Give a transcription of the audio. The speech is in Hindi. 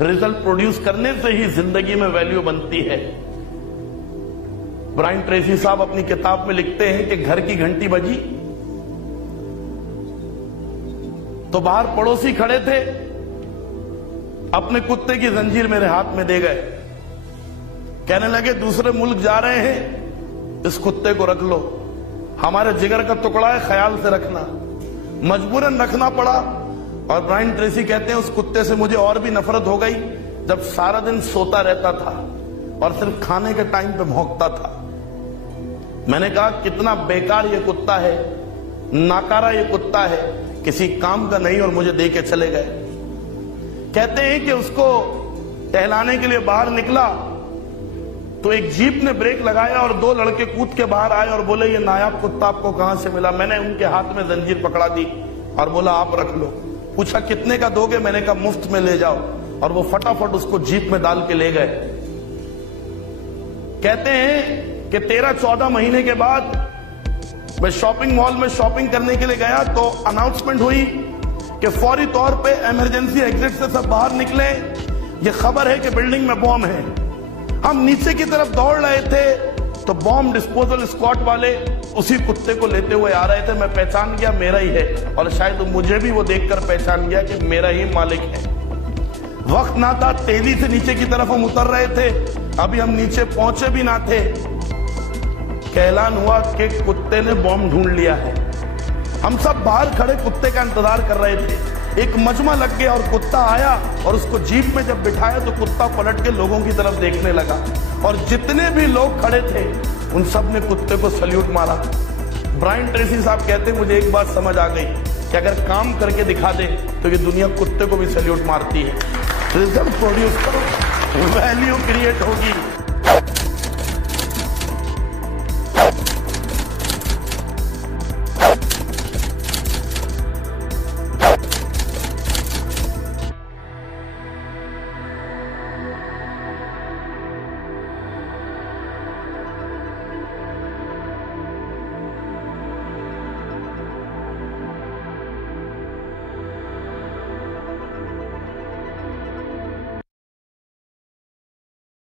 रिजल्ट प्रोड्यूस करने से ही जिंदगी में वैल्यू बनती है। ब्रायन ट्रेसी साहब अपनी किताब में लिखते हैं कि घर की घंटी बजी तो बाहर पड़ोसी खड़े थे, अपने कुत्ते की जंजीर मेरे हाथ में दे गए, कहने लगे दूसरे मुल्क जा रहे हैं, इस कुत्ते को रख लो, हमारे जिगर का टुकड़ा है, ख्याल से रखना। मजबूरन रखना पड़ा। और ब्रायन ट्रेसी कहते हैं उस कुत्ते से मुझे और भी नफरत हो गई जब सारा दिन सोता रहता था और सिर्फ खाने के टाइम पे भौंकता था। मैंने कहा कितना बेकार ये कुत्ता है, नाकारा ये कुत्ता है, किसी काम का नहीं, और मुझे दे के चले गए। कहते हैं कि उसको टहलाने के लिए बाहर निकला तो एक जीप ने ब्रेक लगाया और दो लड़के कूद के बाहर आए और बोले ये नायाब कुत्ता आपको कहां से मिला। मैंने उनके हाथ में जंजीर पकड़ा दी और बोला आप रख लो। पूछा कितने का दोगे, मैंने कहा मुफ्त में ले जाओ, और वो फटाफट उसको जीप में डाल के ले गए। कहते हैं कि 13-14 महीने के बाद मैं शॉपिंग मॉल में शॉपिंग करने के लिए गया तो अनाउंसमेंट हुई कि फौरी तौर पे इमरजेंसी एग्जिट से सब बाहर निकले, ये खबर है कि बिल्डिंग में बॉम्ब है। हम नीचे की तरफ दौड़ रहे थे तो बॉम्ब डिस्पोजल स्क्वाड वाले उसी कुत्ते को लेते हुए आ रहे थे। मैं पहचान गया मेरा ही है, और शायद मुझे भी वो देखकर पहचान गया कि मेरा ही मालिक है। वक्त ना था, तेजी से नीचे की तरफ हम उतर रहे थे, अभी हम नीचे पहुंचे भी ना थे, ऐलान हुआ कि कुत्ते ने बॉम्ब ढूंढ लिया है। हम सब बाहर खड़े कुत्ते का इंतजार कर रहे थे। एक मजमा लग गया और कुत्ता आया और उसको जीप में जब बिठाया तो कुत्ता पलट के लोगों की तरफ देखने लगा, और जितने भी लोग खड़े थे उन सब ने कुत्ते को सल्यूट मारा। ब्रायन ट्रेसी साहब कहते हैं मुझे एक बात समझ आ गई कि अगर काम करके दिखा दे तो ये दुनिया कुत्ते को भी सल्यूट मारती है। रिजल्ट प्रोड्यूस करो, वैल्यू क्रिएट होगी।